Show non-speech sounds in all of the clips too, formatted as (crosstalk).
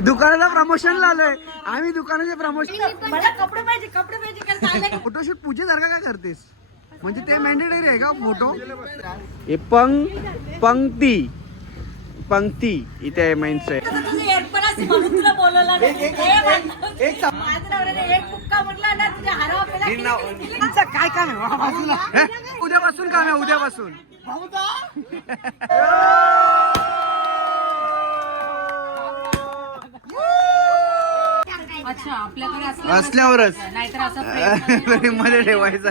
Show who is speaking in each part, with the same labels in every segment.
Speaker 1: दुकानाला प्रमोशन आलोय. आम्ही दुकानाचे प्रमोशन
Speaker 2: मला कपडे पाहिजे कपडे पाहिजे
Speaker 1: फोटोशूट पूजेसारखा काय करतेस? म्हणजे ते मॅन्डेटरी आहे का फोटो हे पंग पंक्ती. पंक्ती इथे आहे मेन्स आहे
Speaker 2: तुझं एअरपण असते म्हणून तुला बोलवलं नाही.
Speaker 1: एक- एक-
Speaker 2: म्हणलं.
Speaker 1: एक सा-
Speaker 2: माझं नवऱ्याने एक मुक्का म्हटला ना तुझ्या हरावा पेला किती-
Speaker 1: नाव-
Speaker 2: किती-
Speaker 1: तुमचं काय काम आहे? बाजूला? उद्यापासून काम आहे उद्यापासून. (laughs)
Speaker 2: अच्छा आपल्याकडे असलं
Speaker 1: असल्यावरच.
Speaker 2: नाहीतर असं
Speaker 1: मध्ये (laughs) ठेवायचा.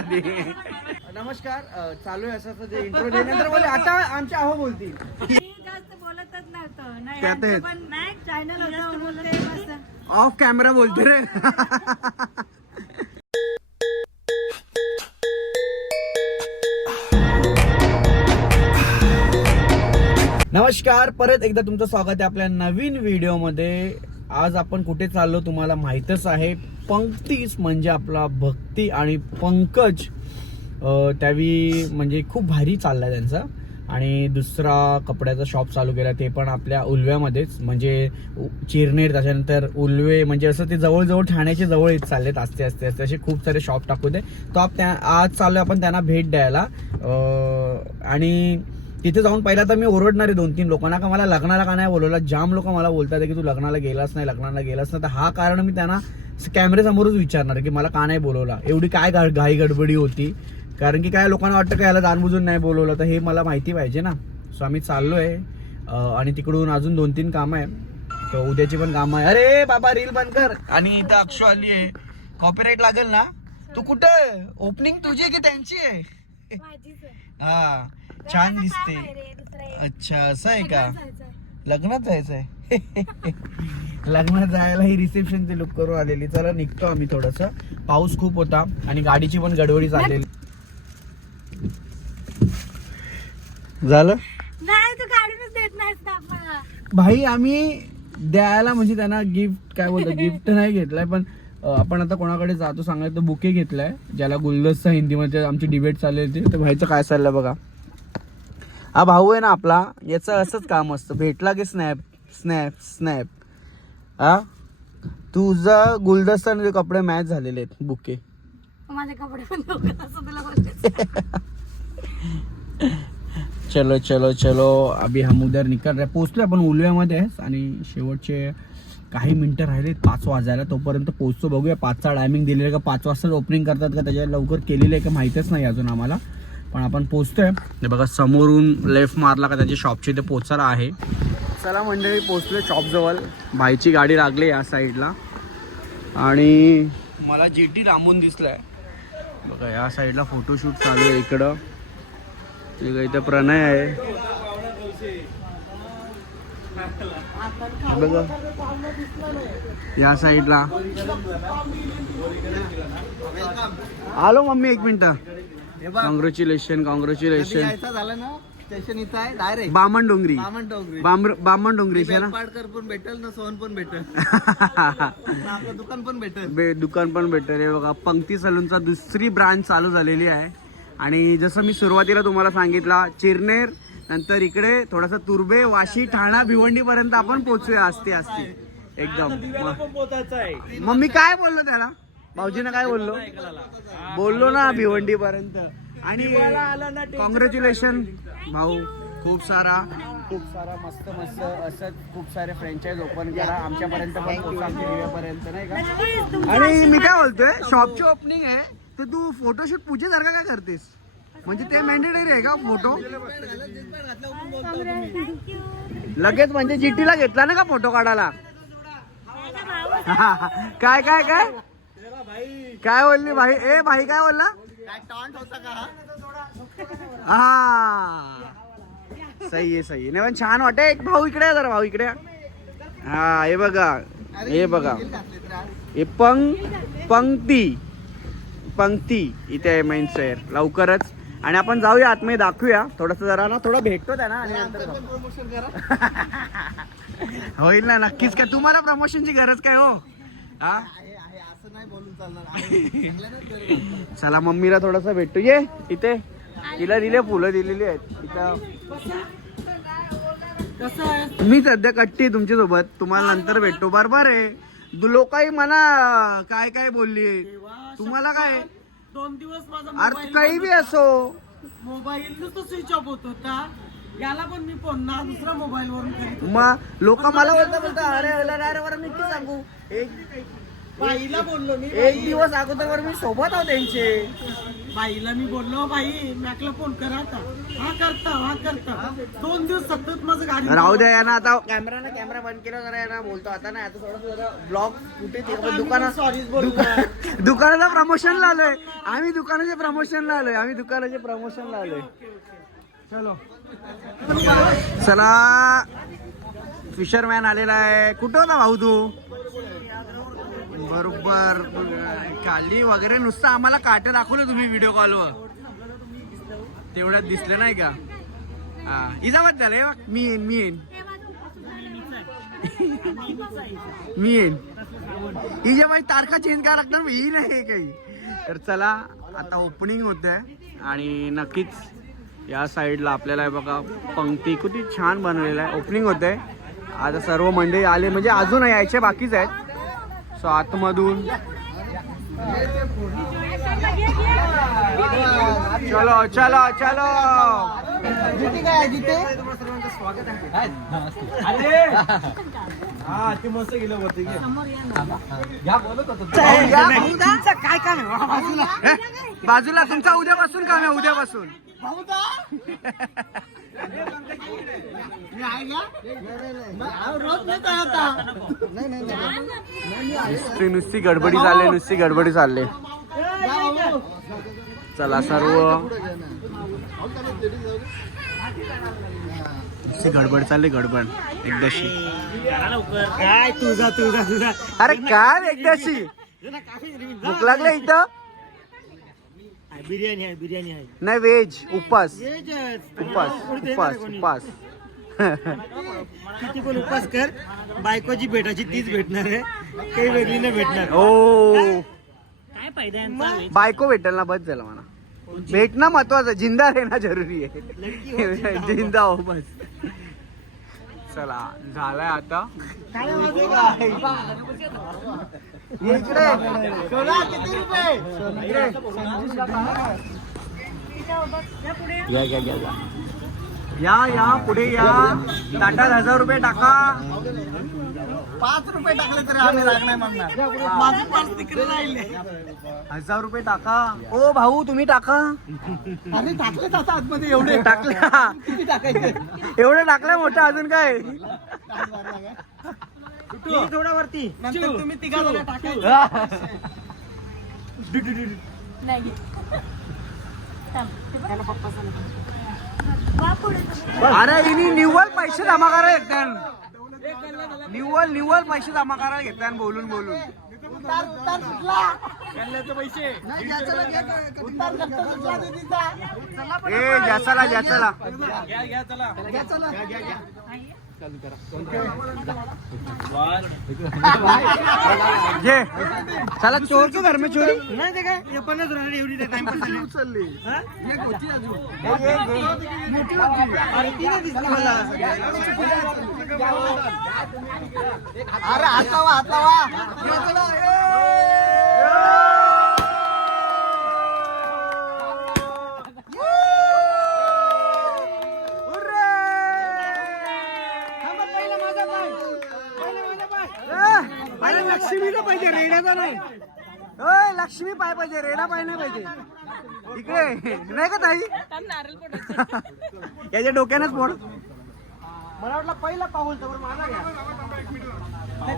Speaker 1: नमस्कार चालू आहे असं जे इंट्रो नंतर बोले आता आमच्या अहो बोलतील.
Speaker 2: बोलतच नव्हतं. नाही. पण नाही चॅनल.
Speaker 1: ऑफ कॅमेरा बोलते रे. नमस्कार परत एकदा तुमचं स्वागत आहे आपल्या नवीन व्हिडिओमध्ये आज आपण कुठे चाललो तुम्हाला माहीतच आहे. पंक्तीच म्हणजे आपला भक्ती आणि पंकज त्यावेळी म्हणजे खूप भारी चाललाय त्यांचा. आणि दुसरा कपड्याचा शॉप चालू केला ते पण आपल्या उलव्यामध्येच. म्हणजे उ- चिरनेर त्याच्यानंतर उलवे म्हणजे असं ते जवळजवळ ठाण्याचे जवळ येत चाललेत असते असते असते असे खूप सारे शॉप टाकू दे. तो आप त्या आज चालू आपण त्यांना भेट द्यायला. आणि तिथे जाऊन पहिला तर मी ओरडणार आहे दोन तीन लोकांना का मला लग्नाला का नाही बोलवलं? जाम लोक मला बोलतात की तू लग्नाला गेलास नाही लग्नाला गेलास नाही. तर हा कारण मी त्यांना कॅमेऱ्यासमोरच विचारणार की मला का नाही बोलवला? एवढी काय घाई गडबडी होती? कारण की काय लोकांना वाटतं का याला जाणबुजून नाही बोलवलं? तर हे मला माहिती पाहिजे ना. सो आम्ही चाललोय. अं, आणि तिकडून अजून दोन तीन कामं आहे. तर उद्याची पण कामं आहे. अरे बाबा रील बंद कर. आणि इथं अक्षु आली आहे. कॉपीराईट लागेल ना? तू कुठं ओपनिंग तुझी आहे की त्यांची आहे?
Speaker 2: आहे.
Speaker 1: हा. छान दिसते. अच्छा असं आहे का?
Speaker 2: जायचं आहे.
Speaker 1: लग्नात जायचंय. (laughs) लग्नात जायला ही रिसेप्शनची लुक करून आलेली. चला निघतो आम्ही थोडस. पाऊस खूप होता आणि गाडीची पण गडबडी चाललेली झालं?
Speaker 2: तू.
Speaker 1: भाई आम्ही द्यायला म्हणजे त्यांना गिफ्ट काय बोलतो गिफ्ट (laughs) नाही घेतलाय पण आपण आता कोणाकडे जातो सांगायचं बुके घेतलाय ज्याला गुलदस्ता हिंदीमध्ये आमची डिबेट चालली होती. तर भाईचं काय चाललंय बघा. हा भाऊ आहे ना आपला याचं असंच काम असतं. भेटला की स्नॅप स्नॅप स्नॅप हा? तुझा गुलदस्ता कपडे मॅच झालेले आहेत बुके.
Speaker 2: माझे कपडे पण
Speaker 1: चलो चलो चलो. अभी हम उधर निकल रहे. पोचलो आपण उलव्यामध्ये. आणि शेवटचे काही मिनिटं राहिलेत पाच वाजायला. तोपर्यंत पोचतो बघूया. पाचचा टायमिंग दिलेला का? पाच वाजता ओपनिंग करतात का? त्याच्या लवकर केलेलं आहे का? माहीतच नाही अजून आम्हाला. पण आपण पोचतोय. हे बघा समोरून लेफ्ट मारला का त्याच्या शॉपची इथे पोचायला आहे. चला मंडळी पोचलोय शॉपजवळ भाईची गाडी लागली या साईडला आणि मला जी टी लांबून दिसलाय. बघा या साईडला फोटोशूट चालू आहे इकडं. इथं प्रणय आहे. बघा. या साईडला आलो मम्मी एक मिनिट. कॉंग्रॅच्युलेशन कॉंग्रॅच्युलेशन
Speaker 3: यायचा झाला ना स्टेशन इथं आहे डायरेक्ट
Speaker 1: बामण डोंगरी.
Speaker 3: बामण डोंगरी.
Speaker 1: बामर- बामण डोंगरी आहे ना?
Speaker 3: पाडकर पण भेटेल ना सोहन पण भेटेल. ना (laughs) आपलं दुकान पण भेटेल.
Speaker 1: बे दुकान पण भेटेल. हे बघा पंक्ती सलूनचा दुसरी ब्रांच चालू झालेली आहे. आणि जसं मी सुरुवातीला तुम्हाला सांगितला चिरनेर नंतर इकडे थोडासा तुर्बे वाशी ठाणा भिवंडी पर्यंत आपण पोहोचूया. असते असते एकदम. म- मग मी काय बोललो त्याला? भाऊजीनं काय बोललो? बोललो ना भिवंडी पर्यंत आणि कॉंग्रॅच्युलेशन भाऊ खूप सारा. खूप सारा मस्त मस्त असं खूप सारे फ्रँचाईज ओपन करा आमच्यापर्यंत पण दिव्यापर्यंत नाही का? आणि मी काय बोलतोय शॉपची ओपनिंग आहे तर तू फोटोशूट पूजेसारखा काय करतेस? म्हणजे ते मॅन्डेटरी आहे का फोटो लगेच म्हणजे GT ला घेतला ना का फोटो काढायला? (laughs) काय काय काय? काय बोलली भाई? ए भाई काय बोलला?
Speaker 3: हा?
Speaker 1: सही आहे सही आहे. नाही पण छान वाटत एक भाऊ इकडे आहे जरा भाऊ इकडे. हा हे बघा. हे बघा. हे पंग पंक्ती. पंक्ती. इथे आहे मेन शहर लवकरच. आणि आपण जाऊया आतमध्ये दाखवूया. थोडस जरा ना थोडं भेटतो त्या ना आणि नंतर (laughs) होईल ना नक्कीच. काय तुम्हाला प्रमोशनची गरज काय हो? हा? (laughs) चला मम्मीला थोडस भेटतो ये इथे. तिला दिले फुलं दिलेली आहेत. इथं.
Speaker 2: कसं आहे?
Speaker 1: मी सध्या कट्टी तुमच्यासोबत तुम्हाला नंतर भेटतो बरोबर आहे. लोकही म्हणा काय काय बोलली? तुम्हाला काय?
Speaker 2: दोन दिवस माझा
Speaker 1: अरे काही बी असो.
Speaker 2: मोबाईल नुसतं स्विच ऑफ होत होता. याला पण मी फोन ना दुसऱ्या मोबाईल वरून.
Speaker 1: मग लोक मला बोलता बोलता अरे अरे अरे अरे मी सांगू? एक
Speaker 2: बाईला बोललो मी
Speaker 1: एक दिवस अगोदर मी सोबत आहो त्यांचे.
Speaker 2: बाईला मी बोललो बाई मॅकला फोन करा आता. हा करता हा करता. दोन दिवस सतत माझं गाडी
Speaker 1: राहू द्या यांना आता. कॅमेरा ना कॅमेरा बंद केला जरा यांना बोलतो आता नाही आता थोडं ब्लॉग कुठे ते
Speaker 2: बोललो
Speaker 1: दुकानाला प्रमोशनला आलोय. आम्ही दुकानाच्या प्रमोशनला आलोय आम्ही दुकानाच्या प्रमोशनला आलोय. चलो. चला. फिशरमॅन आलेला आहे. कुठं होता भाऊ तू? बरोबर. काली वगैरे नुसतं आम्हाला काट दाखवलं तुम्ही व्हिडिओ कॉलवर तेवढ्यात दिसलं नाही का? हा. इजाबाद झालंय बघ. मी येईन मी येईन. मी येईन. हिच्या माझी तारखा चेंज करा लागणार मी नाही काही. तर चला आता ओपनिंग होत आहे आणि नक्कीच या साईडला आपल्याला बघा पंक्ती किती छान बनवलेलं आहे. ओपनिंग होत आहे आता सर्व मंडळी आले म्हणजे अजून यायचे बाकीच आहेत. सो आतमधून. चलो चलो चलो.
Speaker 2: काय काम आहे? बाजूला.
Speaker 1: हे, बाजूला तुमचा उद्यापासून काम आहे उद्यापासून.
Speaker 2: काय (laughs)
Speaker 1: नुसती नुसती गडबडी चालले नुसती गडबडी चालले. चला सर्व नुसती गडबड चालली गडबड. एकदाशी.
Speaker 2: काय तुझा तुझा तुझा
Speaker 1: अरे काय एकदाशी? भूक लागले इथं?
Speaker 2: बिर्याणी आहे बिर्याणी आहे.
Speaker 1: नाही व्हेज उपास. उपास उपास? उपास
Speaker 2: किती पण उपास कर बायकोची भेटायची तीच भेटणार आहे. काही वेगळी नाही भेटणार.
Speaker 1: ओ.
Speaker 2: काय फायदा यांचा?
Speaker 1: बायको भेटेल ना बस झालं म्हणा. भेटणं महत्वाचं जिंदा राहणं जरुरी आहे. जिंदा हो बस. चला झालाय आता. इकडे. या या या. या या पुढे या. ताटात हजार रुपये टाका.
Speaker 3: पाच रुपये टाकले तरी आम्ही लागणार म्हणणार
Speaker 2: माझं पाच तिकडे राहिले.
Speaker 1: हजार रुपये टाका. ओ भाऊ तुम्ही टाका.
Speaker 2: अरे टाकले आता आतमध्ये एवढे.
Speaker 1: टाकला
Speaker 2: किती टाकायचे?
Speaker 1: एवढं टाकलं मोठं अजून काय?
Speaker 2: थोडा वरती. नंतर तुम्ही तिघा टाकायचं.
Speaker 1: अरे हिनी निव्वळ पैसे जमा करायला घेतात निव्वळ निव्वळ पैसे जमा करायला घेतात बोलून बोलून. ए ज्याचाला ज्याचाला चला चोर के घर में चोरी.
Speaker 2: नाही ते काय? हे पन्नास रुपये एवढी
Speaker 1: उचलली.
Speaker 2: अरे नाही दिसली मला.
Speaker 3: अरे हात लावा हात लावा
Speaker 1: अरे लक्ष्मीला नाही? लक्ष्मी पाय पाहिजे रेडा पाय नाही पाहिजे. इकडे नाही का ताई? याच्या डोक्यानंच मोड
Speaker 2: मला वाटलं पहिला पाऊल तर माझा घ्या.
Speaker 1: ए,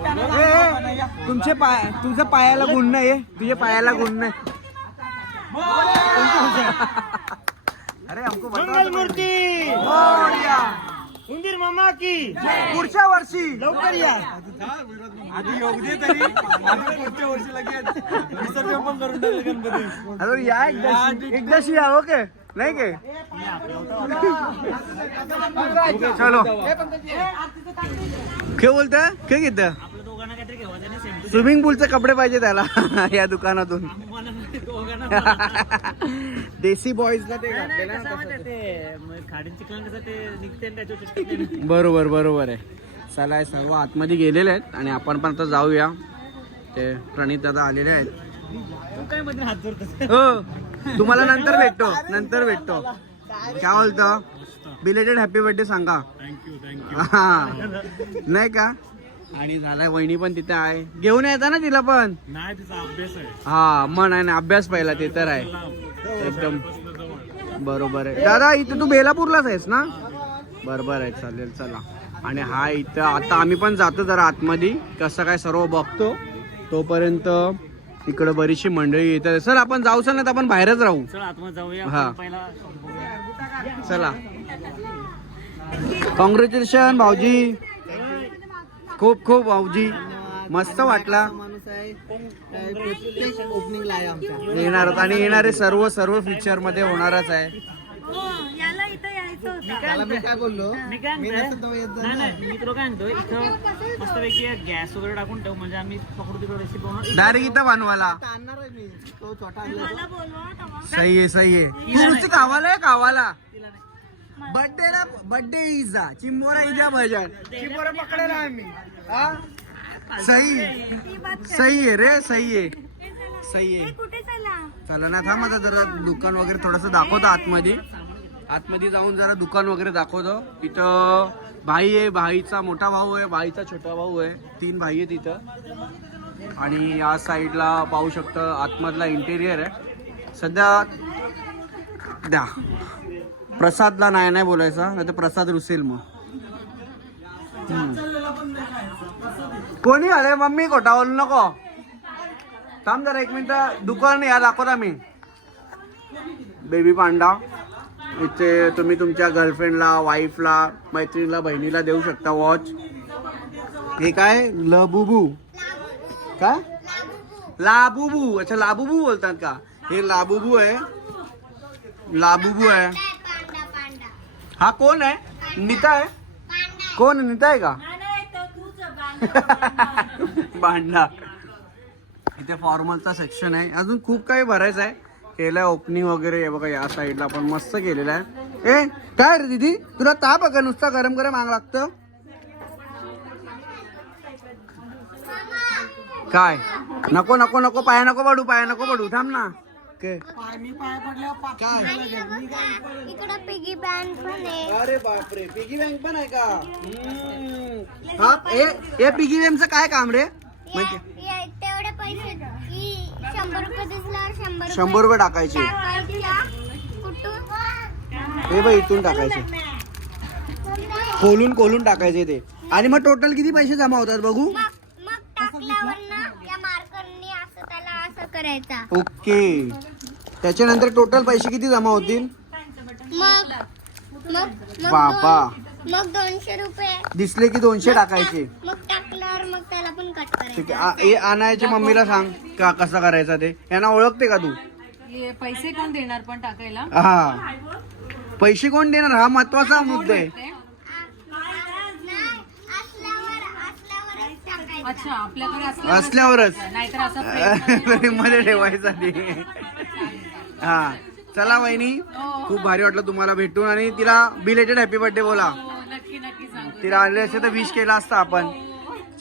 Speaker 1: ए, तुमचे पाय तुझं पायाला गुण नाही तुझ्या पायाला गुण नाही. अरे हमको बता
Speaker 2: मंगल मूर्ती. उंदीर मामा की.
Speaker 1: पुढच्या वर्षी.
Speaker 2: लवकर या.
Speaker 1: आधी योग दे तरी. आधी पुढच्या वर्षी लगेच.
Speaker 2: विसर्जन पण करून टाकलं गणपती.
Speaker 1: अरे या एकदाशी एकदाशी या ओके? नाही के? चलो. काय बोलता काय घेत स्विमिंग पूलचे कपडे पाहिजे त्याला. या दुकानातून.
Speaker 2: दोघांना
Speaker 1: देसी बॉईजला ते घातलेलं तसं.
Speaker 4: ना.
Speaker 1: बरोबर बरोबर आहे. चला हे सर्व आतमध्ये गेलेले आहेत आणि आपण पण आता जाऊया. ते प्रणित दादा आलेले आहेत. हो तुम्हाला नंतर भेटतो नंतर भेटतो. काय बोलतो? बिलेटेड हॅपी बर्थडे सांगा.
Speaker 4: थँक्यू थँक्यू
Speaker 1: हा. नाही का? आणि झालाय वहिनी पण तिथे आहे. घेऊन येता ना तिला पण?
Speaker 4: नाही तिचा अभ्यास आहे.
Speaker 1: हा मन आहे ना अभ्यास पहिला ते तर आहे. एकदम. बरोबर आहे. दादा इथे तू बेलापूरलाच आहेस ना? बरोबर आहे चालेल चला. आणि हा इथं आता आम्ही पण जातो जरा आतमध्ये. कसं काय सर्व बघतो. तोपर्यंत इकडं बरीचशी मंडळी येतात. सर आपण जाऊ सर ना आपण बाहेरच राहू. हा.
Speaker 4: आपण पहिला बघूया.
Speaker 1: चला. कॉंग्रॅच्युलेशन भाऊजी. खूप खूप भाऊजी. मस्त वाटला. येणार आणि येणारे सर्व सर्व फीचरमध्ये होणारच आहे
Speaker 5: हो याला इथं यायचं होतं
Speaker 3: त्याला मी काय बोललो?
Speaker 4: मी काय
Speaker 3: मी
Speaker 4: म्हणतोय?
Speaker 3: नसेल तर येत जा
Speaker 4: नाही
Speaker 3: ना.
Speaker 4: नाही मी तुला काय म्हणतोय इथं मस्तपैकी गॅस वगैरे टाकून ठेवू म्हणजे आम्ही पकडू तिकडे रेसिपी बनवू
Speaker 1: डायरेक्ट इथं बनवाला. सही आहे सही आहे. तू नुसती कावाला आहे कावाला बर्थडे ला बर्थडे इजा चिंबोरा इजा भजन. चिंबोरा पकडेला आम्ही. हा? सही. सही आहे रे सही आहे. सही आहे.
Speaker 5: कुठे चला?
Speaker 1: चला ना थांब आता जरा दुकान वगैरे थोडस दाखवतो आतमध्ये. आतमध्ये जाऊन जरा दुकान वगैरे दाखवतो. इथं भाई आहे भाईचा मोठा भाऊ आहे भाईचा छोटा भाऊ आहे. तीन भाई आहेत इथं. आणि या साईडला पाहू शकतं आतमधला इंटेरियर आहे. सध्या द्या. प्रसादला नाही नाही बोलायचा. नाही तर प्रसाद रुसेल मग. कोणी आले मम्मी कोटावल नको. थांब जरा एक मिनिट. दुकान या दाखवता मी. Baby panda. इथे तुम्ही तुमच्या गर्लफ्रेंडला वाईफला मैत्रिणीला बहिणीला देऊ शकता वॉच हे काय? लबुबू. काय लाबुबू. अच्छा लाबुबू बोलतात का? हे लाबुबू आहे. लाबुबू आहे. हा कोण आहे? नीता आहे? कोण नीता आहे का? (laughs) भांडा. इथे फॉर्मलचा सेक्शन आहे. अजून खूप काही भरायचं आहे. केलंय ओपनिंग वगैरे. हे बघा या साईडला आपण मस्त केलेलं आहे. ए काय रे दीदी? तुला ताप आहे का? नुसता गरम गरम आग लागतं? काय? नको नको नको पाया नको पडू पाया नको पडू. थांब ना. के काय?
Speaker 5: इकडं पिगी बँड पण आहे.
Speaker 1: अरे बापरे पिगी बँक पण आहे का? हम्म. हा ए ए पिगी बँकचं काय काम रे? म्हणजे
Speaker 5: या- तेवढे पैसे शंभर रुपये दिसल्यावर शंभर
Speaker 1: शंभर रुपये टाकायचे.
Speaker 5: टाकायच्या. कुठून?
Speaker 1: हे बघ इथून टाकायचे. खोलून खोलून टाकायचे ते. आणि मग टोटल किती पैसे जमा होतात बघू?
Speaker 5: मग मग टाकल्यावर ना या मार्करनी असं त्याला असं करायचा.
Speaker 1: ओके. त्याच्यानंतर टोटल पैसे किती जमा होतील?
Speaker 5: मग मग मग
Speaker 1: बापा
Speaker 5: दोन- मग दोनशे रुपये.
Speaker 1: दिसले की दोनशे टाकायचे.
Speaker 5: मग टाकल्यावर मग त्याला पण कट
Speaker 1: ठीक
Speaker 5: करायचं
Speaker 1: आहे. आ- हे आणायचे मम्मीला सांग का कसं करायचं ते. यांना ओळखते का तू?
Speaker 6: हे पैसे कोण देणार पण टाकायला?
Speaker 1: हा. पैसे कोण देणार? हा महत्त्वाचा मुद्दा आहे.
Speaker 6: ते?
Speaker 5: नाही, असल्यावर असल्यावरच टाकायचं.
Speaker 6: अच्छा आपल्याकडे असलं
Speaker 1: असल्यावरच.
Speaker 6: नाहीतर असं
Speaker 1: मध्ये (laughs) ठेवायचा ते हा. चला वहिनी. खूप भारी वाटलं तुम्हाला भेटून आणि तिला बिलेटेड हॅपी बर्थडे बोला. तिला आले असते तर विश केला असता आपण.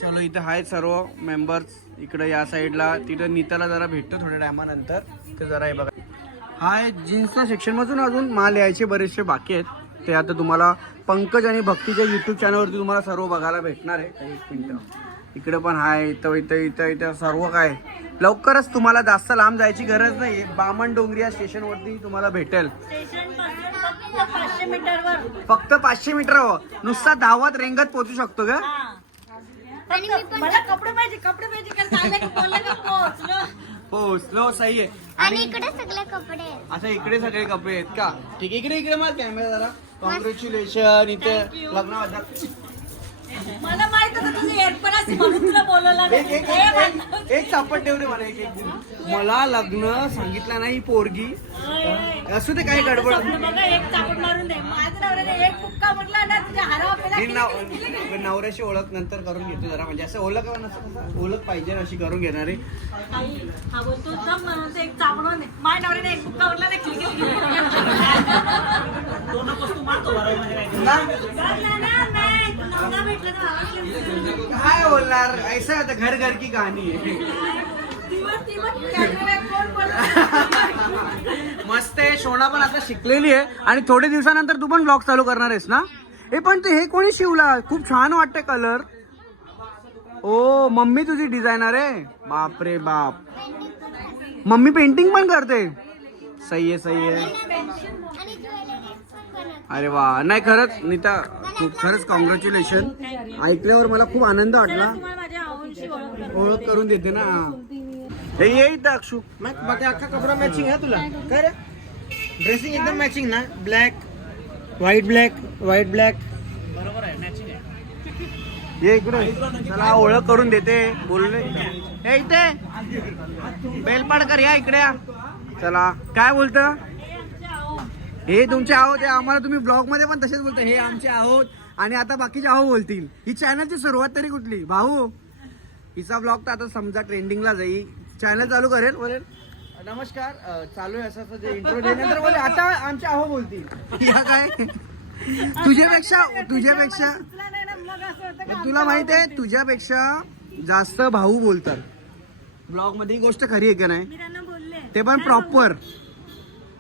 Speaker 1: चलो इथं आहेत सर्व मेंबर्स इकडे या साईडला तिथं नीताला जरा भेटतो थोड्या टायमानंतर. तर जरा हे बघा. हा जीन्सच्या सेक्शन मधून अजून माल यायचे बरेचसे बाकी आहेत. ते आता तुम्हाला पंकज आणि भक्तीच्या युट्यूब चॅनलवरती तुम्हाला सर्व बघायला भेटणार आहे. एक मिनिट. इकडे पण आहे इथं इथं इथं इथं सर्व काय लवकरच तुम्हाला जास्त लांब जायची गरज नाही बामण डोंगरी या स्टेशनवरती तुम्हाला भेटेल.
Speaker 5: पाचशे मीटरवर.
Speaker 1: फक्त पाचशे मीटर हो. नुसता धावत रेंगत पोहोचू शकतो का
Speaker 5: आणि मी पण
Speaker 6: मला कपडे पाहिजे कपडे पाहिजे कारण आले की बोलले की पोहोचलो
Speaker 1: पोहोचलो सही आहे.
Speaker 5: आणि इकडे सगळे कपडे आहेत.
Speaker 1: अच्छा इकडे सगळे कपडे आहेत का? ठीक आहे इकडे इकडे मला कॅमेरा जरा. कॉंग्रॅच्युलेशन इथे लग्न
Speaker 6: मला माहीत होतं तुझं असं म्हणून तुला बोलवलं
Speaker 1: एक एक एक- एक चापट ठेव रे मला एक एक. मला लग्न सांगितलं नाही पोरगी. असू दे काही गडबड.
Speaker 6: स्वप्न बघा एक चापट मारून दे. माझ्या नवऱ्याने एक मुक्का म्हटला ना तुझ्या हरावा पेला
Speaker 1: मी नाव- नवऱ्याशी ओळख नंतर करून घेतो जरा. म्हणजे असं ओळख नसतं ओळख पाहिजे अशी करून घेणार. आहे
Speaker 6: हा बोलतो म्हणून ते एक नवऱ्याने एक (laughs)
Speaker 4: मारतो बरोबर.
Speaker 6: नवरा भेटला तर आवाज
Speaker 1: काय बोलणार? ऐसा आता घर घर की कहाणी आहे. मस्त आहे. शोणा पण आता शिकलेली आहे. आणि थोडे दिवसानंतर तू पण ब्लॉग चालू करणार आहेस ना? हे पण ते हे कोणी शिवला? खूप छान वाटते कलर ओ मम्मी तुझी डिझायनर आहे. बाप रे बाप. मम्मी पेंटिंग पण करते. सही आहे सही आहे. अरे वा. नाही खरंच नीता खूप खरंच कॉंग्रॅच्युलेशन ऐकल्यावर मला खूप आनंद वाटला.
Speaker 6: ओळख करून
Speaker 1: देते. ना. हे ये इथं अक्षू.
Speaker 3: बाकी अख्खा कपडा मॅचिंग आहे तुला. काय रे? ड्रेसिंग एकदम मॅचिंग ना? Black white black white black
Speaker 4: बरोबर आहे मॅचिंग आहे.
Speaker 1: ये इकडे. चला ओळख करून देते. बोलले. हे इथे. बेलपाडकर या इकडे या. चला. काय बोलत? हे तुमचे आहोत हे आम्हाला तुम्ही ब्लॉगमध्ये पण तसेच बोलता. हे आमचे आहोत आणि आता बाकीचे आहो बोलतील. ही चॅनलची सुरुवात तरी कुठली? भाऊ हिचा ब्लॉग तर आता समजा ट्रेंडिंगला जाईल. चॅनल चालू करेल बोलेल. नमस्कार चालू आहे असं असं जे इंट्रो नंतर बोले आता आमचे आहो बोलतील. या काय? तुझ्यापेक्षा तुझ्यापेक्षा
Speaker 6: तुला नाही ना मग असं होतं का
Speaker 1: तुला माहीत आहे तुझ्यापेक्षा जास्त भाऊ बोलतात. ब्लॉगमध्ये ही गोष्ट खरी आहे का नाही?
Speaker 6: मी त्यांना बोलले.
Speaker 1: ते पण प्रॉपर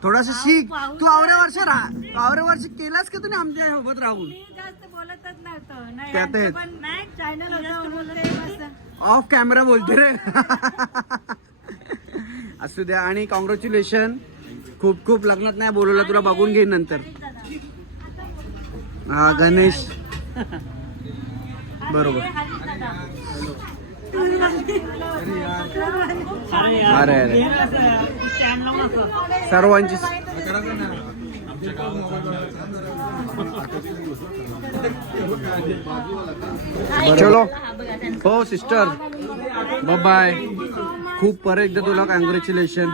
Speaker 1: थोडस शिक. तू आवऱ्या वर्ष राहा. आवऱ्या वर्ष केलास का तुम्ही आमच्यासोबत राहून?
Speaker 6: मी जास्त बोलतच नव्हतं. नाही
Speaker 1: त्यात आहेत.
Speaker 6: पण नाही चॅनल होतं बोलते बस.
Speaker 1: ऑफ कॅमेरा बोलते रे. असू द्या. आणि कॉंग्रॅच्युलेशन खूप खूप लग्नात नाही बोलवलं तुला बघून घेईन नंतर. हा गणेश. बरोबर.
Speaker 4: अरे
Speaker 1: अरे. सर्वांची चलो. हो सिस्टर बाय खूप परत एकदा तुला कॉंग्रॅच्युलेशन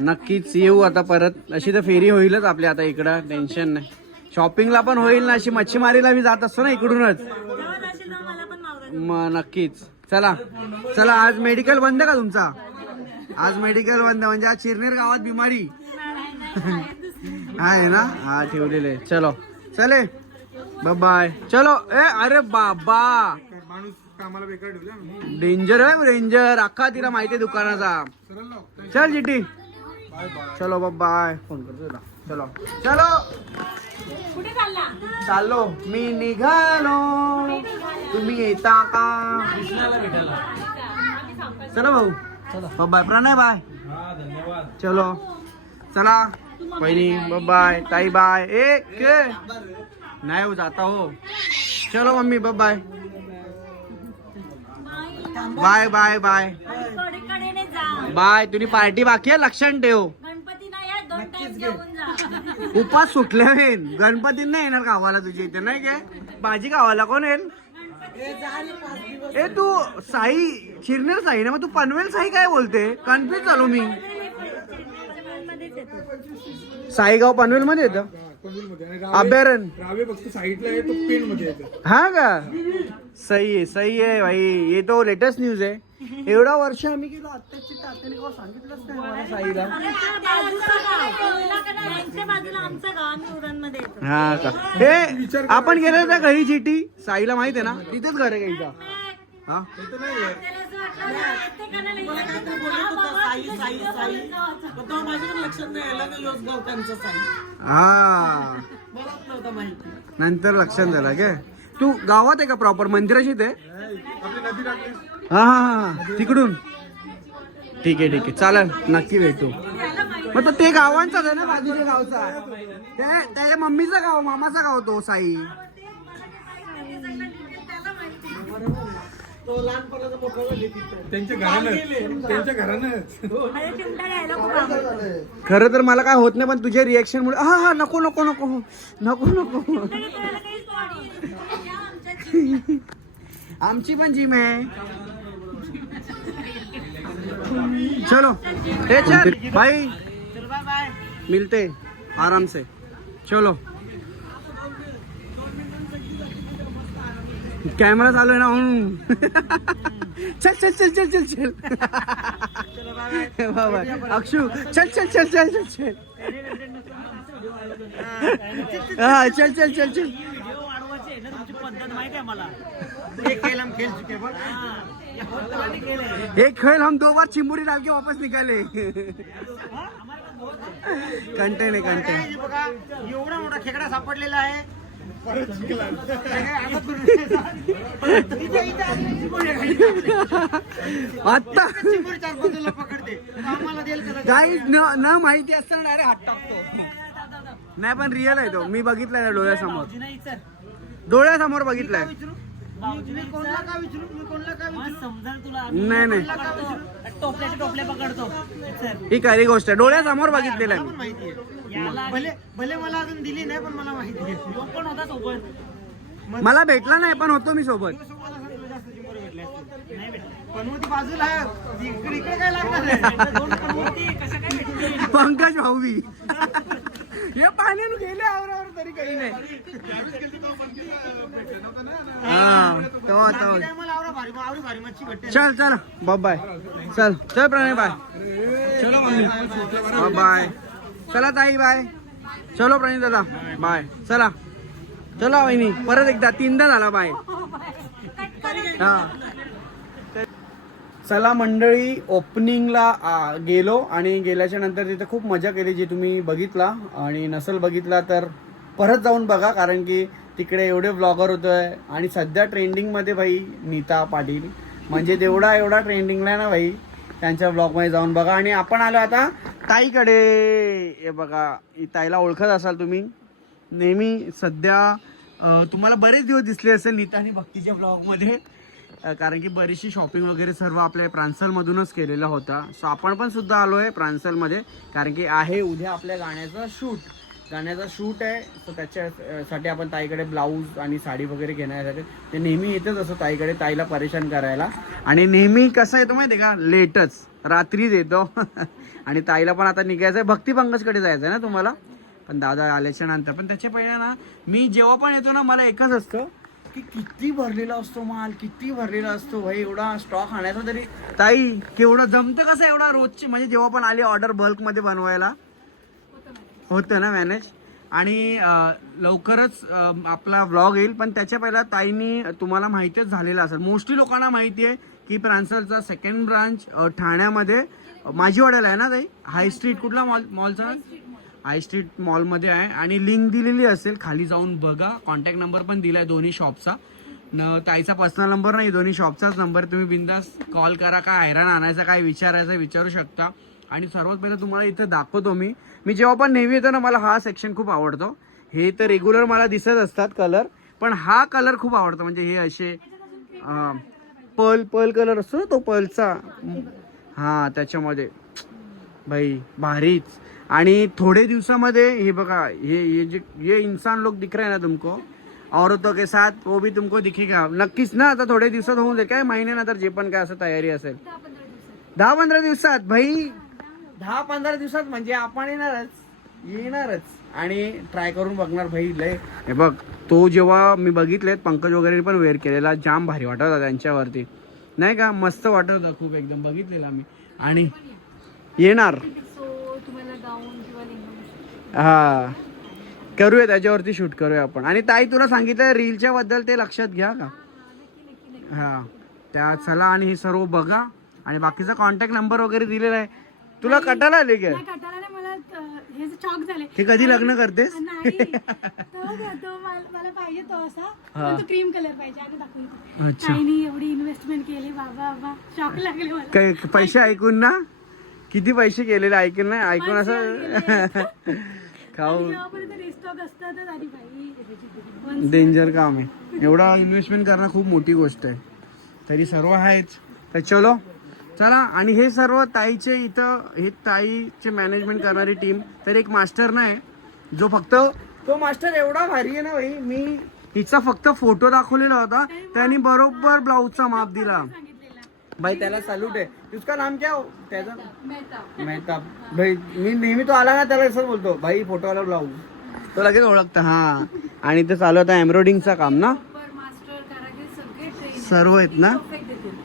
Speaker 1: नक्कीच येऊ आता परत. अशी तर फेरी होईलच आपल्या आता इकडं. टेन्शन नाही. शॉपिंगला पण होईल ना. अशी मच्छीमारीला मी जात असतो ना इकडूनच
Speaker 6: जेव्हा जाशील तेव्हा मला पण मावरा
Speaker 1: मग नक्कीच. चला. चला आज मेडिकल बंद का तुमचा? आज मेडिकल बंद म्हणजे आज चिरनेर गावात बिमारी. आहे ना? हा ठेवलेले चलो. चले. बाय चलो. ए अरे बाबा. डेंजर आहे डेंजर अख्खा तिला माहिती आहे दुकानाचा. चल जिटी. चलो बाय फोन करतो चलो. चलो.
Speaker 6: कुठे चालला?
Speaker 1: चाललो. मी निघालो. तुम्ही येता का? चलो भाऊ. चलो. बाय प्रणय बाय चलो. चला. बहिणी बाय ताई बाय एक नाही हो जाता हो. चलो mummy bye bye bye bye bye तुझी पार्टी बाकी आहे लक्षात ठेव
Speaker 6: गणपती नाही आहे दोन टाइम जेवून जा
Speaker 1: उपास सुटले वेन गणपती नाही येणार गावाला तुझ्या इथे नाही काय? भाजी गावाला कोण येईल? ए तू साई शिरनेर साई ना मग तू पनवेल साई काय बोलते? कन्फ्युज झालो मी.
Speaker 6: येतो?
Speaker 1: साईगाव पनवेल मध्ये येतं अभयारण्य
Speaker 7: रावे फक्त साईडला आहे तो पेन मध्ये येतं.
Speaker 1: हा का? सही आहे सही आहे भाई. ये तो लेटेस्ट न्यूज आहे. एवढा वर्ष आम्ही गेलो आत्ताची तात्याने केव्हा सांगितलंच नाही मला साईला.
Speaker 6: गाव
Speaker 1: हा का? हे आपण गेलो त्या घरी जीटी साईला माहीत आहे ना? तिथेच घर आहे घ्यायचा हा
Speaker 2: का योच गाव त्यांचा साई
Speaker 1: हा.
Speaker 2: मलाच नव्हतं माहिती
Speaker 1: नंतर लक्षात झालं काय तू गावात आहे का प्रॉपर मंदिराशी ते हा हा हा. तिकडून. ठीक आहे ठीक आहे. चालेल. नक्की भेटू. मग तो ते गावांचाच आहे ना बाजूच्या गावचा? त्या- त्याच्या मम्मीचा गाव मामाचा गाव तो साई.
Speaker 2: तो लहानपणाचा मोठा झाले तिथे
Speaker 7: त्यांच्या घरानं त्यांच्या घरानंच.
Speaker 6: मला चिमटा घ्यायला खूप आवडतं
Speaker 1: खरं तर मला काय होत नाही पण तुझ्या रिएक्शन मुळे हा हा नको नको नको. नको नको. आमची पण जिम आहे. चलो हे चल भाई मिलते आराम से चलो कॅमेरा चालू आहे ना म्हणून चल चल चल चल चल चल बाय अक्षू चल चल चल चल चल चल हा चल चल चल चल
Speaker 4: पद्धत माहिती आहे मला
Speaker 3: एक खेळ हम खेल
Speaker 1: हम दो बार चिमुरी डाल के वापस निकाले. कंटेन आहे कंटेन
Speaker 3: बघा एवढा मोठा खेकडा सापडलेला आहे.
Speaker 1: आता
Speaker 3: चिंबोरी चार बाजूला पकडते. आम्हाला देईल का
Speaker 1: काही न न माहिती असताना डायरेक्ट हात टाकतो. नाही पण रिअल आहे तो. मी बघितलाय ना डोळ्यासमोर. डोळ्यासमोर बघितलाय.
Speaker 4: भाऊजी
Speaker 3: मी
Speaker 4: नाही
Speaker 3: कोणला का विचारू? मी कोणला का
Speaker 4: मग
Speaker 3: विचारू?
Speaker 4: समजा तुला
Speaker 1: नाही नाही.
Speaker 4: टोपल्याचे टोपले पकडतो. सर
Speaker 1: ही खरी गोष्ट आहे. डोळ्यासमोर बघितलेलं
Speaker 3: मला पण माहिती आहे. भले भले मला अजून दिली नाही पण मला माहिती आहे.
Speaker 4: योग पण होता सोबत.
Speaker 1: मला भेटला नाही पण होतो मी सोबत.
Speaker 3: सोबत असेल तुला जास्त चिंबोरी भेटले असतील.
Speaker 4: नाही भेटला
Speaker 3: पण मग ती बाजूला आहे. इकडे इकडे काय लागणार आहे?
Speaker 4: दोन पण होती कसं काय भेटली
Speaker 1: पंकज भाऊवी हे पाण्यानं गेले आवरावर तरी काही नाही. हा तो तो. चल चल. Bye bye. चल. चल प्रणय बाय. चलो मम्मी. बाय. चला ताई बाय. चलो प्रणय दादा. बाय. चला. चला वहिनी. परत एकदा तीनदा झाला बाय. (laughs) हा. चला मंडळी ओपनिंगला आ, गेलो आणि गेल्याच्यानंतर तिथे खूप मजा केली जी तुम्ही बघितला. आणि नसल बघितला तर परत जाऊन बघा कारण की तिकडे एवढे ब्लॉगर होतोय. आणि सध्या ट्रेंडिंगमध्ये भाई नीता पाटील. म्हणजे तेवढा एवढा ट्रेंडिंगला आहे ना भाई त्यांच्या ब्लॉगमध्ये जाऊन बघा. आणि आपण आलो आता ताईकडे. हे बघा ताईला ओळखत असाल तुम्ही. नेहमी सध्या तुम्हाला बरेच दिवस दिसले असेल नीता आणि भक्तीच्या ब्लॉगमध्ये कारण की बरीचशी शॉपिंग वगैरे सर्व आपल्या प्रांसलमधूनच केलेला होता. सो आपण पण सुद्धा आलो आहे प्रांसलमध्ये कारण की आहे उद्या आपल्या गाण्याचा शूट गाण्याचा शूट आहे. सो त्याच्यासाठी आपण ताईकडे ब्लाऊज आणि साडी वगैरे घेण्यासाठी ते नेहमी येतच असं ताईकडे ताईला परेशान करायला. आणि नेहमी कसं येतो माहिती आहे का? लेटच रात्रीच येतो (laughs) आणि ताईला पण आता निघायचं आहे भक्ती पंकजकडे जायचं आहे ना तुम्हाला? पण दादा आल्याच्यानंतर. पण त्याच्या पहिले ना मी जेव्हा पण येतो ना मला एकच असतं की किती भरलेला असतो माल किती भरलेला असतो भाई एवढा स्टॉक आणायचा तरी. ताई केवढं जमतं कसं एवढा रोजची? म्हणजे जेव्हा पण आली ऑर्डर बल्कमध्ये बनवायला होतं ना मॅनेज आणि लवकरच आपला व्लॉग येईल पण त्याच्या पहिला ताईनी तुम्हाला माहितीच झालेलं असेल. मोस्टली लोकांना माहिती आहे की प्रांसलचा सेकंड ब्रांच ठाण्यामध्ये माझीवाड्याला आहे ना ताई? हाय स्ट्रीट कुठला मॉल मॉलचा आय स्ट्रीट मॉलमध्ये आहे आणि लिंक दिलेली असेल खाली जाऊन बघा. कॉन्टॅक्ट नंबर पण दिला आहे दोन्ही शॉपचा न ताईचा पर्सनल नंबर नाही दोन्ही शॉपचाच नंबर तुम्ही बिंदास कॉल करा काय हैराण आणायचा काय विचारायचा विचारू शकता. आणि सर्वात पहिलं तुम्हाला इथं दाखवतो मी. मी जेव्हा पण नेहमी येतो ना मला हा सेक्शन खूप आवडतो. हे तर रेग्युलर मला दिसत असतात कलर पण हा कलर खूप आवडतो. म्हणजे हे असे पर्ल पर्ल कलर असतो ना तो पर्लचा हा त्याच्यामध्ये. भाई भारीच. आणि थोडे दिवसामध्ये हे बघा ये ये जे ये इंसान लोग दिख रहे हैं ना तुमको औरतों के साथ वो भी तुमको दिखेगा। नक्कीच ना आता थोडे दिवसात होऊन जाईल. काय महिन्यानंतर जे पण काय असं तयारी असेल. दहा पंधरा दिवसात. भाई? दहा पंधरा दिवसात म्हणजे आपण येणारच. येणारच. आणि ट्राय करून बघणार भाई लय. हे बघ तो जेव्हा मी बघितलेत पंकज वगैरे पण वेअर केलेला जाम भारी वाटत होता त्यांच्यावरती. नाही का? मस्त वाटत होता खूप एकदम बघितलेला मी. आणि येणार
Speaker 6: सो तुम्हाला गाऊन किंवा लेहंगा
Speaker 1: हा. करूया त्याच्यावरती शूट करूया आपण. आणि ताई तुला सांगितलं रीलच्या बद्दल ते लक्षात घ्या का? हा. त्या चला आणि हे सर्व बघा. आणि बाकीचा कॉन्टॅक्ट नंबर वगैरे दिलेला आहे. तुला कटाला आले काय?
Speaker 6: हे
Speaker 1: हे कधी लग्न करतेस?
Speaker 6: नाही (laughs) तो तो मला मला पाहिजे तो असा. पण तो क्रीम कलर पाहिजे आणि दाखवतो
Speaker 1: अच्छा.
Speaker 6: ताईनी एवढी इन्व्हेस्टमेंट केली बाबा बाबा. शॉक लागले मला.
Speaker 1: काय पैसे ऐकून ना? किती पैसे केलेले ऐकून नाही? ऐकून असं (laughs) खाऊ. डेंजर काम आहे. एवढा इन्व्हेस्टमेंट करणं खूप मोठी गोष्ट आहे. तरी सर्व आहेच तर चलो. चला आणि हे सर्व ताईचे इथं हे ताईचे मॅनेजमेंट करणारी टीम तर एक मास्टर नाही. जो फक्त तो मास्टर एवढा भारी आहे ना भाई मी हिचा फक्त फोटो दाखवलेला होता. त्यांनी बरोबर ब्लाऊजचा माप दिला. भाई त्याला सल्यूट आहे. उसका नाम क्या हो? त्याचा? मेहता. भाई मी नेहमी तो आला ना त्याला असं बोलतो? भाई फोटोवाला ब्लाऊज तो लगेच ओळखता हा. आणि ते चालू आता एम्ब्रॉयडिंगचं काम ना? सर्व आहेत ना?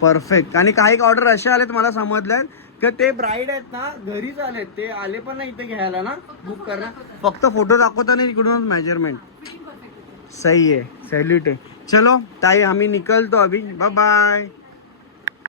Speaker 1: परफेक्ट आणि काही ऑर्डर असे आलेत मला समजल्यात की ते ब्राईड आहेत ना घरीच आलेत. ते आले पण नाही इथे घ्यायला ना बुक करणं. फक्त फोटो दाखवताना इकडूनच मेजरमेंट सही आहे. सॅल्यूट आहे. चलो ताई आम्ही निकलतो अभी. Bye bye